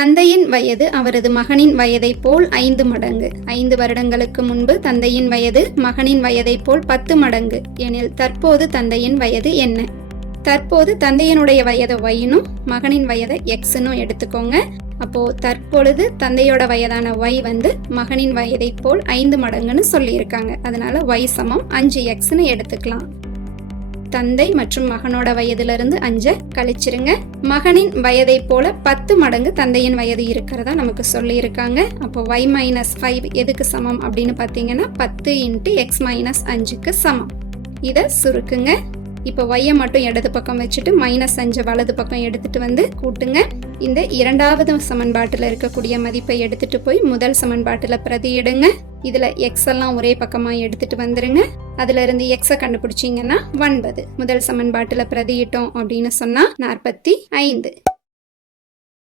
தந்தையின் வயது அவரது மகனின் வயதை போல் 5 மடங்கு. 5 வருடங்களுக்கு முன்பு தந்தையின் வயது மகனின் வயதை போல் 10 மடங்கு எனில் தற்போது தந்தையின் வயது என்ன? தற்போது தந்தையினுடைய வயதை ஒய்னும் மகனின் வயதை எக்ஸ்னும் எடுத்துக்கோங்க. அப்போ தற்பொழுது தந்தையோட வயதான y வந்து மகனின் வயதை போல் 5 மடங்குன்னு சொல்லியிருக்காங்க. அதனால y சமம் 5x எடுத்துக்கலாம். தந்தை மற்றும் மகனோட வயதிலிருந்து 5 கழிச்சிருங்க. மகனின் வயதை போல 10 மடங்கு தந்தையின் வயது இருக்கிறதா நமக்கு சொல்லி இருக்காங்க. அப்போ y - 5 எதுக்கு சமம் அப்படின்னு பார்த்தீங்கன்னா 10 × x - 5க்கு சமம். இதை சுருக்குங்க. இப்போ y மட்டும் இடது பக்கம் வச்சுட்டு -5 வலது பக்கம் எடுத்துட்டு வந்து கூட்டுங்க. இந்த இரண்டாவது சமன்பாட்டில் இருக்கக்கூடிய மதிப்பை எடுத்துட்டு போய் முதல் சமன்பாட்டில் பிரதியிடுங்க. இதுல x எல்லாம் ஒரே பக்கமா எடுத்துட்டு வந்துருங்க. அதுல இருந்து x கண்டுபிடிச்சிங்கன்னா 9. முதல் சமன்பாட்டில் பிரதியிட்டோம் அப்படின்னு சொன்னா 45.